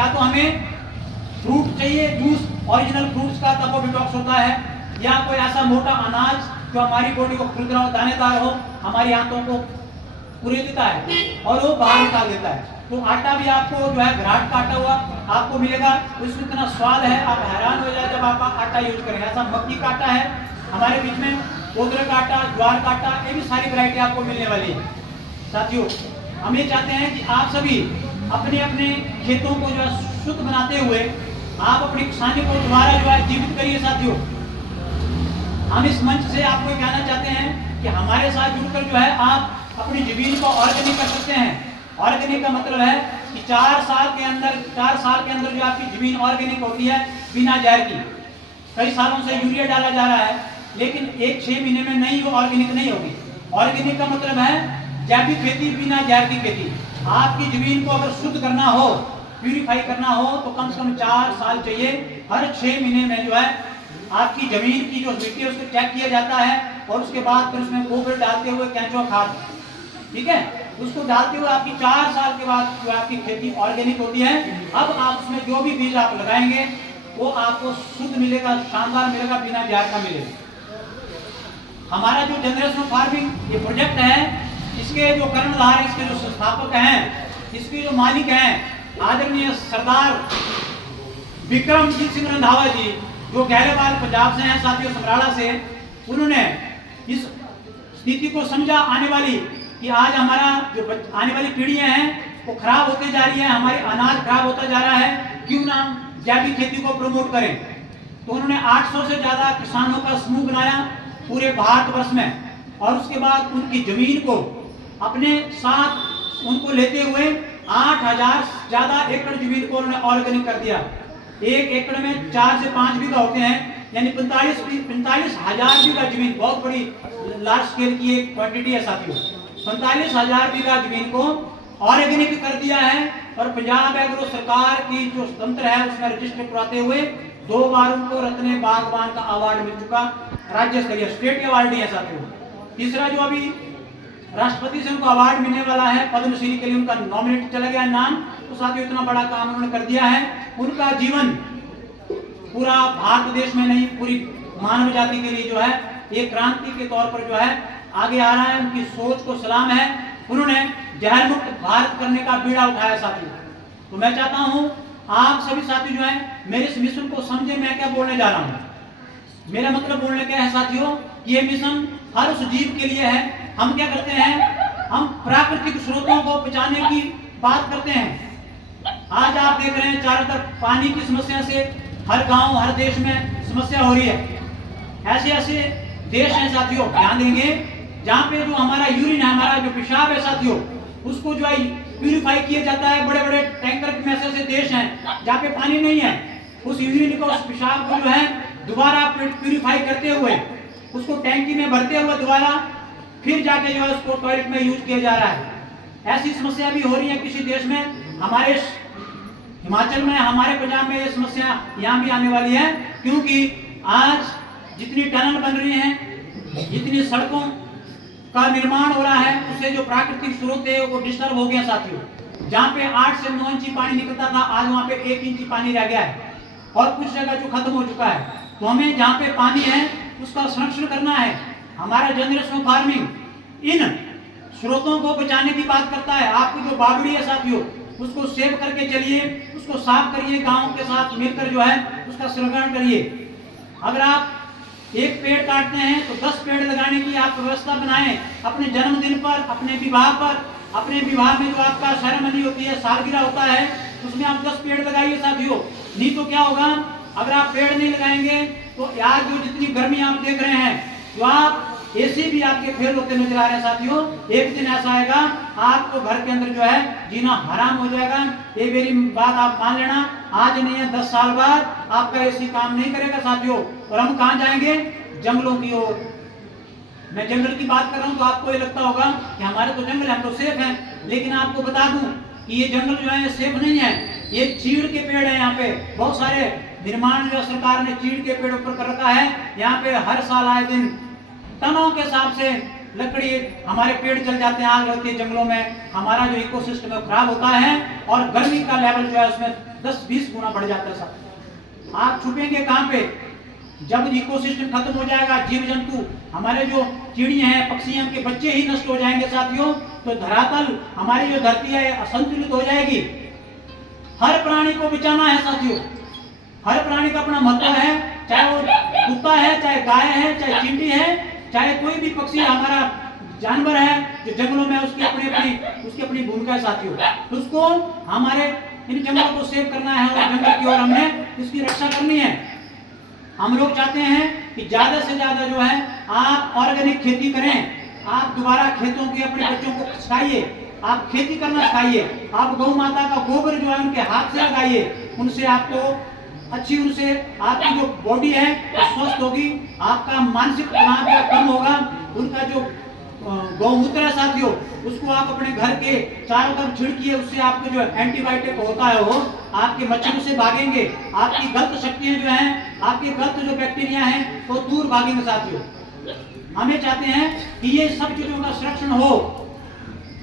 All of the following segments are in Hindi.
या तो हमें फ्रूट चाहिए, जूस, ओरिजिनल फ्रूट्स का, तब वो डिटॉक्स होता है, या कोई ऐसा मोटा अनाज जो हमारी बॉडी को खुरदरा हो, दानेदार हो, हमारी आंतों को पूरे देता है और वो बाहर निकाल देता है। तो आटा भी आपको जो है घराट का आटा हुआ आपको मिलेगा, उसमें इतना स्वाद है आप हैरान हो जाए जब आप आटा यूज करेंगे। ऐसा मक्की का आटा है हमारे बीच में, कोदरे का आटा, ज्वार का आटा, ये भी सारी वैरायटी आपको मिलने वाली है। साथियों, हम ये चाहते हैं कि आप सभी अपने अपने खेतों को जो है शुद्ध बनाते हुए आप अपनी किसानी को दोबारा जो है जीवित करिए। साथियों, हम इस मंच से आपको कहना चाहते हैं कि हमारे साथ जुड़कर जो है आप अपनी जमीन को ऑर्गेनिक कर सकते हैं। ऑर्गेनिक का मतलब है कि 4 साल के अंदर जो आपकी जमीन ऑर्गेनिक होती है बिना जहर की। कई सालों से यूरिया डाला जा रहा है, लेकिन 1-6 महीने में नहीं, वो ऑर्गेनिक नहीं होगी। ऑर्गेनिक का मतलब है जैविक खेती, बिना जहर की खेती। आपकी जमीन को अगर शुद्ध करना हो, प्यूरिफाई करना हो, तो कम से कम 4 साल चाहिए। हर 6 महीने में जो है आपकी जमीन की जो मिट्टी है उसको चेक किया जाता है और उसके बाद फिर उसमें गोबर डालते हुए, केंचुआ खाद, ठीक है, उसको डालते हुए आपकी 4 साल के बाद जो आपकी खेती ऑर्गेनिक होती है। अब आप उसमें जो भी बीज आप लगाएंगे वो आपको शुद्ध मिलेगा, शानदार मिलेगा, बिना जहर का मिलेगा। हमारा जो जनरेशन फार्मिंग ये प्रोजेक्ट है, इसके जो कर्णधार, इसके जो संस्थापक हैं, इसके जो मालिक हैं आदरणीय सरदार विक्रमजीत सिंह रंधावा जी, जो गहरेवाल पंजाब से हैं साथियों, समराला से। उन्होंने इस स्थिति को समझा आने वाली कि आज हमारा जो आने वाली पीढ़ियां हैं वो खराब होते जा रही है, हमारे अनाज खराब होता जा रहा है, क्यों ना जैविक खेती को प्रमोट करें। तो उन्होंने 800 से ज्यादा किसानों का समूह बनाया पूरे भारतवर्ष में, और उसके बाद उनकी जमीन को अपने साथ उनको लेते हुए 8000 ज्यादा एकड़ जमीन को उन्होंने ऑर्गेनिक कर दिया। 1 एकड़ में 4 से 5 बीघा होते हैं, यानी 45,000 बीघा जमीन, बहुत बड़ी लार्ज स्केल की एक क्वांटिटी है साथियों। 45,000 बीघा जमीन को ऑर्गेनिक कर दिया है, और पंजाब एग्रो सरकार की जो तंत्र है उसमें रजिस्टर कराते हुए 2 बार उनको रत्ने बागवान का अवार्ड मिल चुका, राज्य स्तरीय, स्टेट अवार्ड ही है साथियों। तीसरा जो अभी राष्ट्रपति से उनको अवार्ड मिलने वाला है, पद्मश्री के लिए उनका नॉमिनेट चला गया नाम। तो साथियों, इतना बड़ा काम उन्होंने कर दिया है। उनका जीवन पूरा भारत देश में नहीं, पूरी मानव जाति के लिए जो है एक क्रांति के तौर पर जो है आगे आ रहा है। उनकी सोच को सलाम है। उन्होंने जहर मुक्त भारत करने का बीड़ा उठाया साथियों। तो मैं चाहता हूं आप सभी साथी जो है मेरे इस मिशन को समझे, मैं क्या बोलने जा रहा हूं। मेरा मतलब बोलने क्या है साथियों, ये मिशन हर उस जीव के लिए है। हम क्या करते हैं, हम प्राकृतिक स्रोतों को बचाने की बात करते हैं। आज आप देख रहे हैं चारों तरफ पानी की समस्या से हर गांव, हर देश में समस्या हो रही है। ऐसे ऐसे देश हैं साथियों, ध्यान देंगे, जहां पे जो हमारा यूरिन है, हमारा जो पेशाब है साथियों, उसको जो है प्यूरिफाई किया जाता है। बड़े बड़े टैंकर में ऐसे देश हैं जहाँ पे पानी नहीं है, उस यूरिन को, उस पेशाब को जो है दोबारा प्यूरिफाई करते हुए, उसको टैंकी में भरते हुए दोबारा फिर जाके जो है उसको टॉयलेट में यूज किया जा रहा है। ऐसी समस्या भी हो रही है किसी देश में। हमारे हिमाचल में, हमारे पंजाब में ये समस्या यहाँ भी आने वाली है, क्योंकि आज जितनी टनल बन रही हैं, जितनी सड़कों का निर्माण हो रहा है, उससे जो प्राकृतिक स्रोत है वो डिस्टर्ब हो गया साथियों। जहाँ पे 8 से 9 इंची पानी निकलता था, आज वहाँ पे 1 इंची पानी रह गया है, और कुछ जगह जो खत्म हो चुका है। तो हमें जहाँ पे पानी है उसका संरक्षण करना है। हमारा जनरेशन फार्मिंग इन स्रोतों को बचाने की बात करता है। आपकी जो बावड़ी है साथियों, उसको सेव करके चलिए, उसको साफ करिए, गांव के साथ मिलकर जो है उसका संरक्षण करिए। अगर आप एक पेड़ काटते हैं तो 10 पेड़ लगाने की आप व्यवस्था बनाएं। अपने जन्मदिन पर, अपने विवाह पर, अपने विवाह में जो आपका सेरेमनी होती है, सालगिरह होता है, उसमें आप 10 पेड़ लगाइए साथियों। नहीं तो क्या होगा, अगर आप पेड़ नहीं लगाएंगे तो आज जो जितनी गर्मी आप देख रहे हैं, जो आप एसी भी आपके फेल होते नजर आ रहे हैं साथियों, एक दिन ऐसा आएगा आपको घर के अंदर जो है जीना हराम हो जाएगा। ये मेरी बात आप मान लेना, आज नहीं है 10 साल बाद आपका एसी काम नहीं करेगा साथियों। और हम कहाँ जाएंगे, जंगलों की ओर। मैं जंगल की बात कर रहा हूँ तो आपको ये लगता होगा कि हमारे तो जंगल है, हम तो सेफ हैं, लेकिन आपको बता दूं कि ये जंगल जो है सेफ नहीं है। ये चीड़ के पेड़ है, यहाँ पे बहुत सारे निर्माण जो सरकार ने चीड़ के पेड़ ऊपर कर रखा है। यहाँ पे हर साल आए दिन टनों के हिसाब से लकड़ी, हमारे पेड़ जल जाते हैं, आग लगती है जंगलों में, हमारा जो इकोसिस्टम है खराब होता है और गर्मी का लेवल जो है उसमें 10-20 गुना बढ़ जाता है साहब। आप छुपेंगे कहाँ पे? जब इकोसिस्टम खत्म हो जाएगा, जीव जंतु, हमारे जो चिड़िया हैं, पक्षी हैं, उनके बच्चे ही नष्ट हो जाएंगे साथियों, तो धरातल, हमारी जो धरती है असंतुलित हो जाएगी। हर प्राणी को बचाना है साथियों, हर प्राणी का अपना महत्व है, चाहे वो कुत्ता है, चाहे गाय है, चाहे चींटी है, चाहे कोई भी पक्षी हमारा जानवर है जो जंगलों में, उसकी अपनी भूमिका है साथियों। तो उसको हमारे इन जंगलों को सेव करना है और जंगल की ओर हमने इसकी रक्षा करनी है। हम लोग चाहते हैं कि ज्यादा से ज्यादा जो है आप ऑर्गेनिक खेती करें, आप दोबारा खेतों के अपने बच्चों को सिखाइए, आप खेती करना सिखाइए, आप गौ माता का गोबर जो है उनके हाथ से लगाइए, उनसे आपको अच्छी, उनसे आपकी जो बॉडी है वो स्वस्थ होगी, आपका मानसिक तनाव जो कम होगा। उनका जो गौमूत्र है साथियों, उसको आप अपने घर के चारों तरफ छिड़किए, उससे आपको जो एंटीबायोटिक होता है वो आपके मच्छरों से भागेंगे, आपकी गलत शक्तियां जो हैं, आपके गलत जो बैक्टीरिया हैं वो दूर भागेंगे साथियों। हमें चाहते हैं कि ये सब चीजों का संरक्षण हो।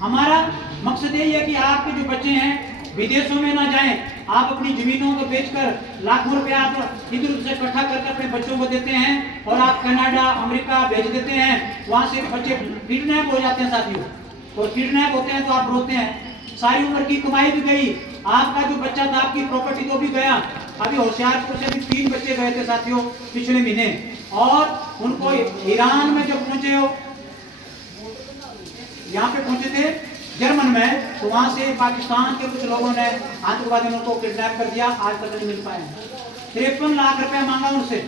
हमारा मकसद यही है कि आपके जो बच्चे हैं विदेशों में ना जाएं, आप अपनी जमीनों को बेचकर लाखों रुपया आप इधर उधर से इकट्ठा करके अपने बच्चों को देते हैं और आप कनाडा, अमेरिका भेज देते हैं, वहां से बच्चे किडनैप हो जाते हैं साथियों, और किडनैप होते हैं तो आप रोते हैं, सारी उम्र की कमाई भी गई, आपका जो बच्चा था, आपकी प्रॉपर्टी तो भी गया। अभी होशियारपुर से भी 3 बच्चे गए थे साथियों पिछले महीने, और उनको ईरान में जब पहुंचे हो, यहाँ पे पहुंचे थे जर्मन में, तो वहां से पाकिस्तान के कुछ लोगों ने, आतंकवादियों ने उनको किडनैप कर दिया, आज तक नहीं मिल पाए। 53 लाख रुपया मांगा उनसे,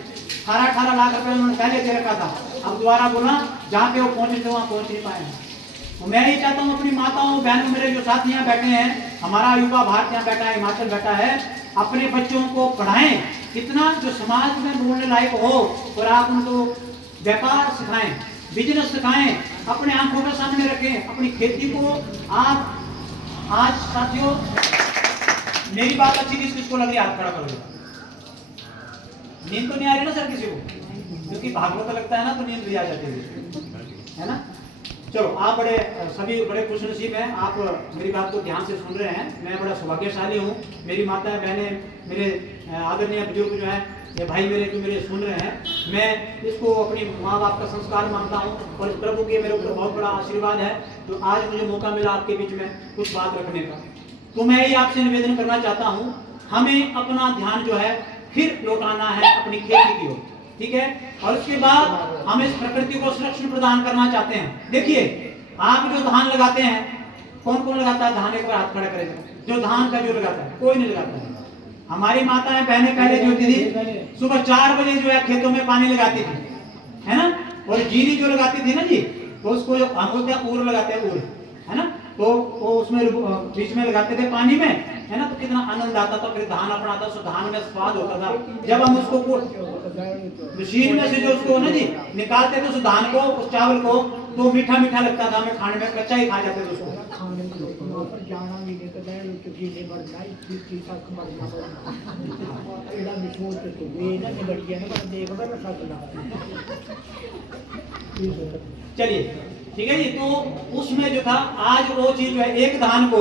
18 लाख रुपया उन्होंने पहले दे रखा था, अब दोबारा बोला, जहाँ पे वो पहुंचे थे वहां पहुंच नहीं पाए। तो मैं ही चाहता हूँ अपनी माताओं बहनों, मेरे जो साथी यहाँ बैठे हैं, हमारा युवा भारत यहाँ बैठा है, हिमाचल बैठा है, अपने बच्चों को पढ़ाएं, कितना जो समाज में बोलने लायक हो, और आप उनको व्यापार सिखाएं, बिजनेस सिखाएं, अपने आंखों के सामने रखें, अपनी खेती को आप। आज साथियों मेरी बात अच्छी किसको लग रही है? हाथ खड़ा कर दो। नींद तो नहीं आ रही ना सर किसी को? क्योंकि भागवत लगता है ना तो नींद भी आ जाती है ना। चलो, आप सभी बड़े खुशनसीब हैं, आप मेरी बात को ध्यान से सुन रहे हैं, मैं बड़ा सौभाग्यशाली हूँ। मेरी माता बहनें, मेरे आदरणीय बुजुर्ग जो हैं, ये भाई मेरे जो मेरे सुन रहे हैं, मैं इसको अपनी माँ बाप का संस्कार मानता हूँ, और प्रभु के मेरे ऊपर बहुत बड़ा आशीर्वाद है, तो आज मुझे मौका मिला आपके बीच में कुछ बात रखने का। तो मैं ही आपसे निवेदन करना चाहता हूँ, हमें अपना ध्यान जो है फिर लौटाना है अपनी खेती की ओर, ठीक है, और उसके बाद हम इस प्रकृति को संरक्षण प्रदान करना चाहते हैं। देखिए, आप जो धान लगाते हैं, कौन कौन लगाता है धान? एक बार हाथ खड़ा करेगा जो धान का जो लगाता है। कोई नहीं लगाता है। हमारी माताएं बहनें पहले जो थी सुबह 4 बजे जो है खेतों में पानी लगाती थी, है ना, और जीरी जो लगाती थी ना जी, तो उसको हम बोलते हैं ऊर लगाते हैं, ऊर, है ना, तो वो उसमें बीच में लगाते थे पानी में, है ना, तो कितना आनंद आता था, फिर धान अपना था, तो धान में स्वाद होता था। जब हम उसको मशीन में से जो उसको ना जी निकालते थे उस धान को, उस चावल को, तो मीठा मीठा लगता था हमें खाने में, कच्चा ही खा जाते थे उसको। चलिए ठीक है जी, तो उसमें जो था आज वो चीज जो है, एक धान को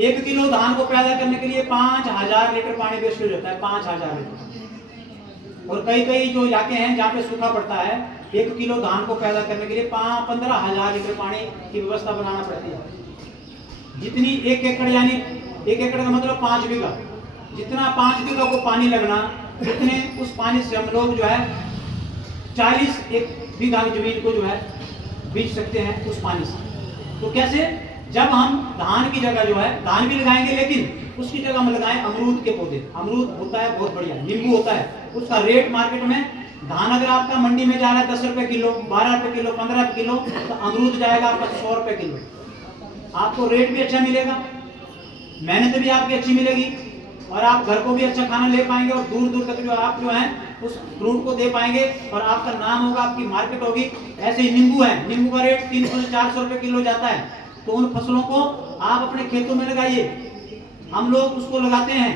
1 किलो धान को पैदा करने के लिए 5000 लीटर पानी वेस्टेज होता है, 5000 लीटर। और कई जो इलाके हैं जहाँ पे सूखा पड़ता है, 1 किलो धान को पैदा करने के लिए 15,000 लीटर पानी की व्यवस्था बनाना पड़ती है। जितनी 1 एकड़, यानी 1 एकड़ का मतलब 5 बीघा, जितना 5 बीघा को पानी लगना, उतने उस पानी से हम लोग जो है 40 बीघा की जमीन को जो है बीज सकते हैं उस पानी से। तो कैसे? जब हम धान की जगह जो है धान भी लगाएंगे, लेकिन उसकी जगह हम लगाएं अमरूद के पौधे। अमरूद होता है बहुत बढ़िया, नींबू होता है, उसका रेट मार्केट में, धान अगर आपका मंडी में जा रहा है 10 रुपए किलो, 12 रुपए किलो, 15 रुपए किलो, तो अमरूद जाएगा आपका 100 रुपए किलो। आपको रेट भी अच्छा मिलेगा, मेहनत भी आपकी अच्छी मिलेगी, और आप घर को भी अच्छा खाना ले पाएंगे, और दूर दूर तक जो आप जो है उस फ्रूट को दे पाएंगे, और आपका नाम होगा, आपकी मार्केट होगी। ऐसे ही नींबू है, नींबू का रेट 300 से 400 रुपए किलो जाता है। तो उन फसलों को आप अपने खेतों में लगाइए, हम लोग उसको लगाते हैं।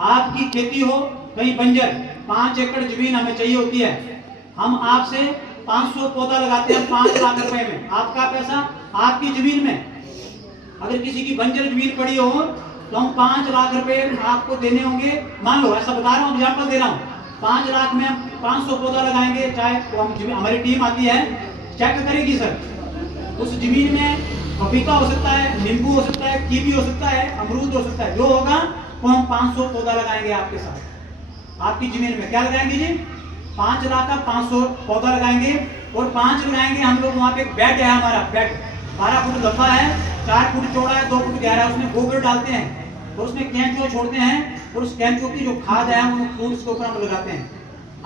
आपकी खेती हो कहीं बंजर, 5 एकड़ जमीन हमें चाहिए होती है, हम आपसे 500 पौधा लगाते हैं 5 लाख रुपए में, आपका पैसा आपकी जमीन में। अगर किसी की बंजर जमीन पड़ी हो तो हम 5 लाख रुपए आपको देने होंगे। मान लो ऐसा बता रहा हूँ, एग्जाम्पल दे रहा हूँ, 5 लाख में हम 500 पौधा लगाएंगे, चाहे हमारी टीम आती है चेक करेगी सर उस जमीन में पपीता हो सकता है, नींबू हो सकता है, कीवी हो सकता है, अमरूद हो सकता है, जो होगा वो हम 500 पौधा लगाएंगे आपके साथ आपकी जमीन में। क्या लगाएंगे जी? 5 लाख का 500 पौधा लगाएंगे और 5 लगाएंगे हम लोग। वहाँ पे एक बेड है हमारा, बेड 12 फुट लंबा है, 4 फुट चौड़ा है, 2 फुट गहरा है। उसमें गोबर डालते हैं और उसमें केंचुआ छोड़ते हैं और उस केंचुआ की जो खाद है वो फ्रूट्स के ऊपर हम लगाते हैं।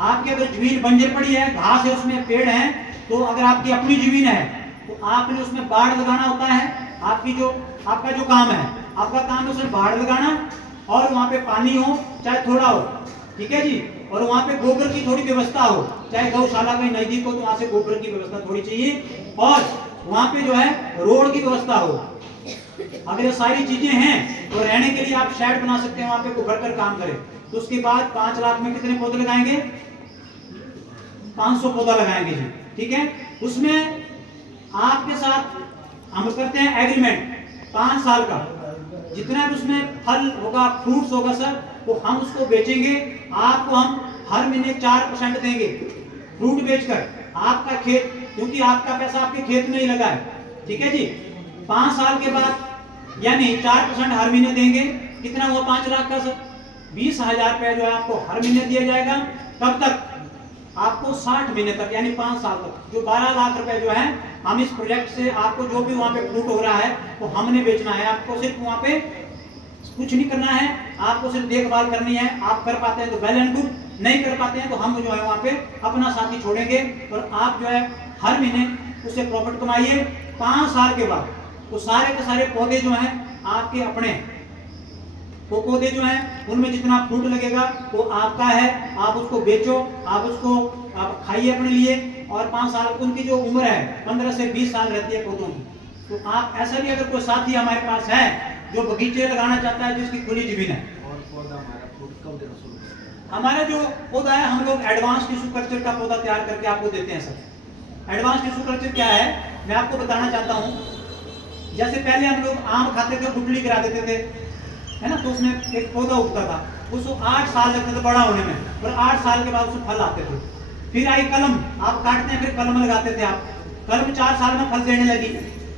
आपकी अगर जमीन बंजर पड़ी है, घास है, उसमें पेड़ है, तो अगर आपकी अपनी जमीन है तो आपने उसमें बाड़ लगाना होता है। आपका जो काम है, आपका काम है उसमें बाड़ लगाना और वहाँ पे पानी हो चाहे थोड़ा हो, ठीक है जी। और वहाँ पे गोबर की थोड़ी व्यवस्था हो, चाहे गौशाला कहीं नजदीक हो तो वहाँ से गोबर की व्यवस्था थोड़ी चाहिए और वहाँ पे जो है रोड की व्यवस्था हो। अगर ये सारी चीजें हैं तो रहने के लिए आप शेड बना सकते हैं, वहाँ पे भर कर काम करें। तो उसके बाद 5 लाख में कितने पौधे लगाएंगे? 500 पौधा लगाएंगे जी, ठीक है। उसमें आपके साथ हम करते हैं एग्रीमेंट 5 साल का। जितना भी उसमें फल होगा, फ्रूट्स होगा सर, वो हम उसको बेचेंगे, आपको हम हर महीने 4% देंगे फ्रूट बेचकर। आपका खेत, क्योंकि आपका पैसा आपके खेत में ही लगा है, ठीक है जी। 5 साल के बाद यानी 4% हर महीने देंगे। कितना हुआ 5 लाख का सर? 20,000 रुपया जो है आपको हर महीने दिया जाएगा। कब तक? आपको 60 महीने तक, यानी 5 साल तक। जो 12 लाख रुपए जो है हम इस प्रोजेक्ट से, आपको जो भी वहाँ पे फ्रूट हो रहा है वो हमने बेचना है। आपको सिर्फ वहाँ पे कुछ नहीं करना है, आपको सिर्फ देखभाल करनी है। आप कर पाते हैं तो वेल एंड गुड, नहीं कर पाते हैं तो हम जो है वहाँ पे अपना साथी छोड़ेंगे और आप जो है हर महीने उससे प्रॉफिट कमाइए। 5 साल के बाद वो सारे के सारे पौधे जो हैं आपके अपने, वो पौधे जो हैं उनमें जितना फ्रूट लगेगा वो आपका है। आप उसको बेचो, आप खाइए अपने लिए। और 5 साल उनकी जो उम्र है 15 से 20 साल रहती है पौधों की। तो आप ऐसा भी अगर कोई साथी हमारे पास है जो बगीचे लगाना चाहता है, जिसकी खुली जमीन है, हमारा जो पौधा है हम लोग एडवांस टिश्यू कल्चर का पौधा तैयार करके आपको देते हैं सर। एडवांस टिश्यू कल्चर क्या है मैं आपको बताना चाहता हूँ। जैसे पहले हम लोग आम खाते थे, गुठली गिरा देते थे, है ना, तो उसमें एक पौधा उगता था, उसको 8 साल लगते थे बड़ा होने में और 8 साल के बाद उसमें फल आते थे। फिर आई कलम, आप काटते हैं फिर कलम लगाते थे आप, कलम 4 साल में फल देने लगी।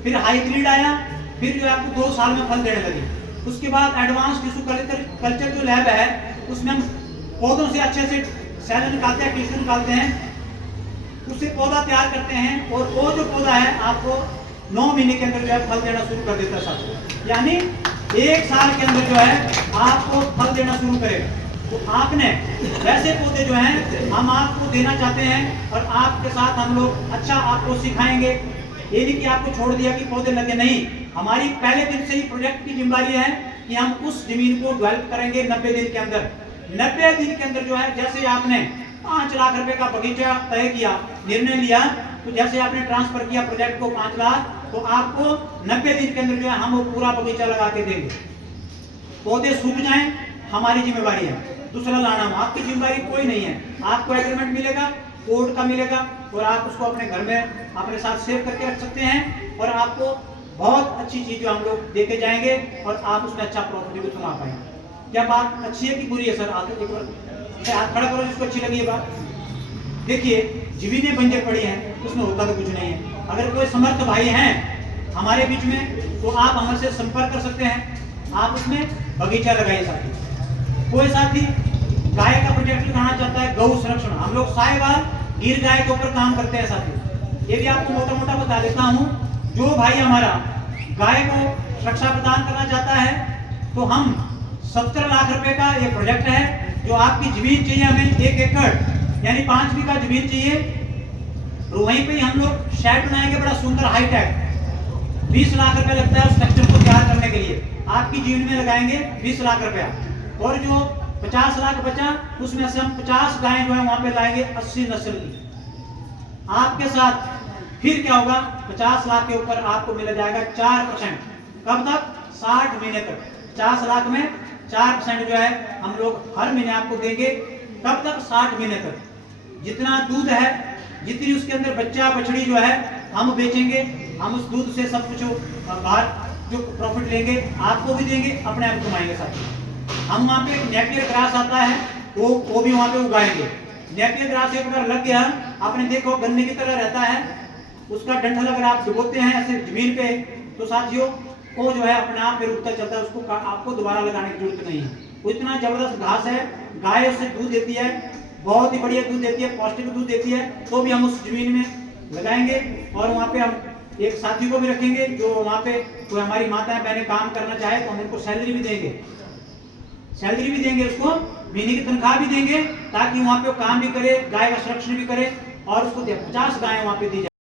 फिर हाइब्रिड आया, फिर जो है आपको 2 साल में फल देने लगी। उसके बाद एडवांस टिश्यू कल्चर जो लैब है उसमें हम पौधों से अच्छे से सेल निकालते हैं, टिश्यू निकालते हैं, उससे पौधा तैयार करते हैं और वो जो पौधा है आपको 9 महीने के अंदर जो है फल देना शुरू कर देता है साथ, यानी 1 साल के अंदर जो है आपको फल देना शुरू करेगा। तो आपने वैसे पौधे जो हैं हम आपको देना चाहते हैं और आपके साथ हम लोग अच्छा आपको सिखाएंगे। ये नहीं कि आपको छोड़ दिया कि पौधे लगे, नहीं। हमारी पहले दिन से ही प्रोजेक्ट की जिम्मेदारी है कि हम उस जमीन को डेवलप करेंगे 90 दिन के अंदर। 90 दिन के अंदर जो है, जैसे आपने 5 लाख रुपए का बगीचा तय किया, निर्णय लिया, तो जैसे आपने ट्रांसफर किया प्रोजेक्ट को 5 लाख, तो आपको 90 दिन के अंदर जो है हम वो पूरा बगीचा लगा के देंगे। पौधे सूख जाएं हमारी जिम्मेवारी है, दूसरा लाना आपकी जिम्मेवारी कोई नहीं है। आपको एग्रीमेंट मिलेगा, कोर्ट का मिलेगा और आप उसको अपने घर में अपने साथ सेव करके रख सकते हैं और आपको बहुत अच्छी चीज जो हम लोग देके जाएंगे और आप उसमें अच्छा प्रॉफिट भी कमा पाएंगे। क्या बात अच्छी है कि बुरी है सर? आते एक बार हाथ खड़ा करो जिसको अच्छी लगी है बात। देखिए जमीनें बंजर पड़ी हैं, उसमें होता तो कुछ नहीं है। अगर कोई समर्थ भाई हैं हमारे बीच में तो आप हमसे संपर्क कर सकते हैं, आप उसमें बगीचा लगाइए। साथी कोई साथी गाय का प्रोजेक्ट लगाना चाहता है, गौ संरक्षण, हम लोग साहिवाल गिर गाय के ऊपर काम करते हैं साथी। ये भी आपको मोटा मोटा बता देता हूँ। जो भाई हमारा गाय को सुरक्षा प्रदान करना चाहता है तो हम 70 लाख रुपए का ये प्रोजेक्ट है। जो आपकी जमीन चाहिए हमें 1 एकड़ यानी 5 बीघा जमीन चाहिए, और वहीं पे हम लोग शेड बनाएंगे बड़ा सुंदर हाईटेक। 20 लाख रुपए लगता है उस स्ट्रक्चर को तैयार करने के लिए, आपकी जमीन में लगाएंगे 20 लाख रुपया। और जो 50 लाख बचा उसमें से हम 50 गायें जो है वहां पे लाएंगे 80 नस्ल की। आपके साथ फिर क्या होगा, 50 लाख के ऊपर आपको मिल जाएगा 4%। कब तक? 60 महीने तक। 50 लाख में 4% जो है हम लोग हर महीने आपको देंगे। कब तक? 60 महीने तक। जितना दूध है जितनी उसके अंदर बच्चा बछड़ी जो है हम बेचेंगे, हम उस दूध से सब कुछ बाहर जो प्रॉफिट लेंगे आपको भी देंगे, अपने आप कमाएंगे साथ। हम वहाँ पे एक नेपियर ग्रास आता है वो भी वहाँ पे उगाएंगे। नेपियर ग्रास एक बार लग गया, आपने देखो गन्ने की तरह रहता है, उसका डंठल अगर आप डुबोते हैं ऐसे जमीन पे तो साथियों वो जो है अपने आप फिर उगता चलता है, उसको आपको दोबारा लगाने की जरूरत नहीं है। वो इतना जबरदस्त घास है, गाय उससे दूध देती है, बहुत ही बढ़िया दूध देती है, पौष्टिक दूध देती है। तो भी हम उस जमीन में लगाएंगे और वहाँ पे हम एक साथी को भी रखेंगे जो वहाँ पे कोई हमारी माताएं बहनें काम करना चाहे तो हम उनको सैलरी भी देंगे, सैलरी भी देंगे, उसको महीने की तनख्वाह भी देंगे ताकि वहाँ पे वो काम भी करे, गाय का संरक्षण भी करे और उसको 50 गायें वहाँ पे दी जाए।